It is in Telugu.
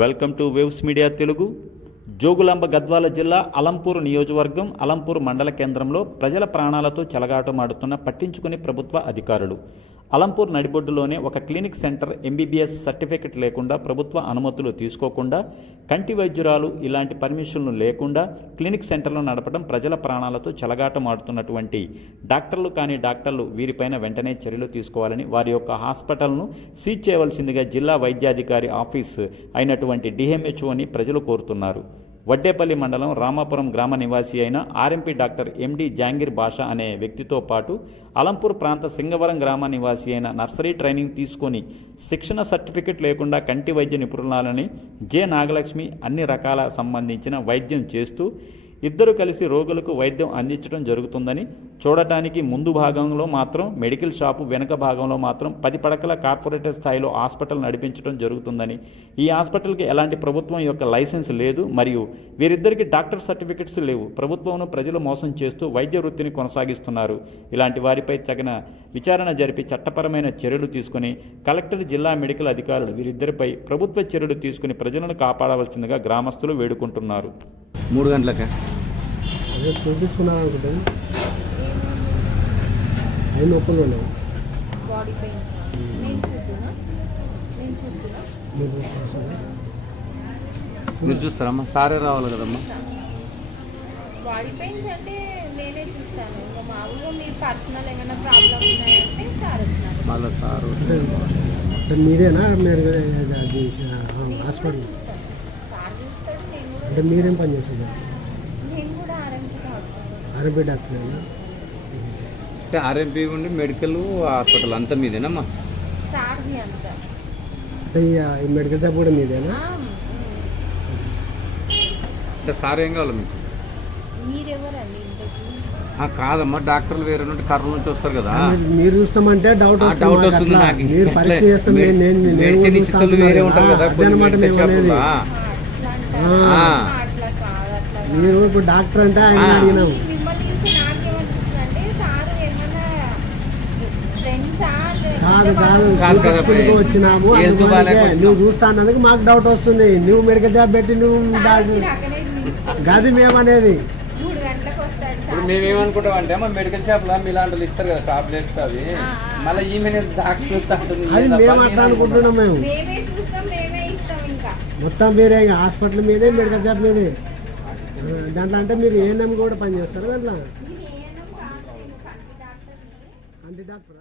Welcome to waves media Telugu. Jogulamba Gadwal జిల్లా అలంపూర్ నియోజకవర్గం అలంపూర్ మండల కేంద్రంలో ప్రజల ప్రాణాలతో చెలగాటమాడుతున్న పట్టించుకుని ప్రభుత్వ అధికారులు. అలంపూర్ నడిబొడ్డులోనే ఒక క్లినిక్ సెంటర్ ఎంబీబీఎస్ సర్టిఫికెట్ లేకుండా, ప్రభుత్వ అనుమతులు తీసుకోకుండా, కంటి వైద్యురాలు ఇలాంటి పర్మిషన్లు లేకుండా క్లినిక్ సెంటర్లు నడపడం ప్రజల ప్రాణాలతో చెలగాటమాడుతున్నటువంటి డాక్టర్లు వీరిపైన వెంటనే చర్యలు తీసుకోవాలని, వారి యొక్క హాస్పిటల్ను సీజ్ చేయవలసిందిగా జిల్లా వైద్యాధికారి ఆఫీస్ అయినటువంటి డిఎంహెచ్ఓని ప్రజలు కోరుతున్నారు. వడ్డేపల్లి మండలం రామాపురం గ్రామ నివాసి అయిన ఆర్ఎంపీ డాక్టర్ ఎండి జాంగీర్ బాషా అనే వ్యక్తితో పాటు అలంపూర్ ప్రాంత సింగవరం గ్రామ నివాసి అయిన నర్సరీ ట్రైనింగ్ తీసుకొని శిక్షణ సర్టిఫికెట్ లేకుండా కంటి వైద్య నిపుణురాలని జె నాగలక్ష్మి అన్ని రకాల సంబంధించిన వైద్యం చేస్తూ ఇద్దరు కలిసి రోగులకు వైద్యం అందించడం జరుగుతుందని, చూడటానికి ముందు భాగంలో మాత్రం మెడికల్ షాపు, వెనుక భాగంలో మాత్రం 10 పడకల కార్పొరేటర్ స్థాయిలో హాస్పిటల్ నడిపించడం జరుగుతుందని, ఈ హాస్పిటల్కి ఎలాంటి ప్రభుత్వం యొక్క లైసెన్స్ లేదు మరియు వీరిద్దరికి డాక్టర్ సర్టిఫికెట్స్ లేవు. ప్రభుత్వంను ప్రజలు మోసం చేస్తూ వైద్య వృత్తిని కొనసాగిస్తున్నారు. ఇలాంటి వారిపై తగిన విచారణ జరిపి చట్టపరమైన చర్యలు తీసుకుని కలెక్టర్, జిల్లా మెడికల్ అధికారులు వీరిద్దరిపై ప్రభుత్వ చర్యలు తీసుకుని ప్రజలను కాపాడవలసిందిగా గ్రామస్తులు వేడుకుంటున్నారు. 3 గంటలకే అదే చూపించుకున్నాను అనుకుంటాను. ఏం నొప్పులు ఉండవు. బాడీ పెయిన్ మీరు చూస్తారమ్మా? సారే రావాలి కదమ్మా. బాడీ పెయిన్స్ అంటే నేనే చూస్తాను. ఇంకా మామూలుగా మీరు పర్సనల్ ఏమైనా ప్రాబ్లమ్ ఉన్నాయంటే సార్ వచ్చినారు. మళ్ళీ సారు అంటే మీదేనా? మీరు హాస్పిటల్ సార్ చూస్తాడు. నేను కూడా అంటే మీరేం పని చేసేది? నేను కూడా ఆర్ఎంపీ డాక్టరేనా? అంటే ఆర్ఎంపీ ఉండి మెడికల్ హాస్పిటల్ అంతా మీదేనమ్మా? సార్ది అంతా. అంటే ఈ మెడికల్ షాప్ కూడా మీదేనా? అంటే సార్ ఏం కావాలి మీకు? మీరెవరండి ఇంతకు? కాదమ్మా, డాక్టర్లు వేరే నుండి కర్ర నుంచి వస్తారు కదా. మీరు చూస్తామంటే డౌట్ వస్తుంది నాకు. మీరు పరీక్ష చేస్తాం మెడిసిన్ ఇచ్చేటోళ్ళు వేరే ఉంటారు కదా. అట్లా కాదు. అట్లా మీరు ఇప్పుడు డాక్టర్ అంటే ఆయన అడిగినాము. మిమ్మల్ని చూసి నాకేమనిపిస్తుంది అంటే సార్ ఏమన్నా ఫ్రెండ్సా? కాదు వచ్చినాము. నువ్వు చూస్తా అన్నందుకు మాకు డౌట్ వస్తుంది. నువ్వు మెడికల్ జాబ్ పెట్టి నువ్వు గది మేమనేది 3 గంటలకు వస్తాడు సార్. మేమేమనుకుంటాం అంటే మా మెడికల్ షాప్ లో మీలాంటి ఇస్తారు కదా టాబ్లెట్స్, అవి మళ్ళీ ఈమె డాక్టర్ చూస్తా ఉంటుంది. అది మేము అట్లా అనుకుంటున్నాం. మేమే చూస్తాం, మేమే ఇస్తాం. ఇంకా మొత్తం మీరే హాస్పిటల్ మీదే, మెడికల్ షాప్ మీదే. దాంట్లో అంటే మీరు ఏఎన్ఎం కూడా పని చేస్తారు దాంట్లో? నేను ఏఎన్ఎం కాదు, నేను కంటి డాక్టర్. కంటి డాక్టర్.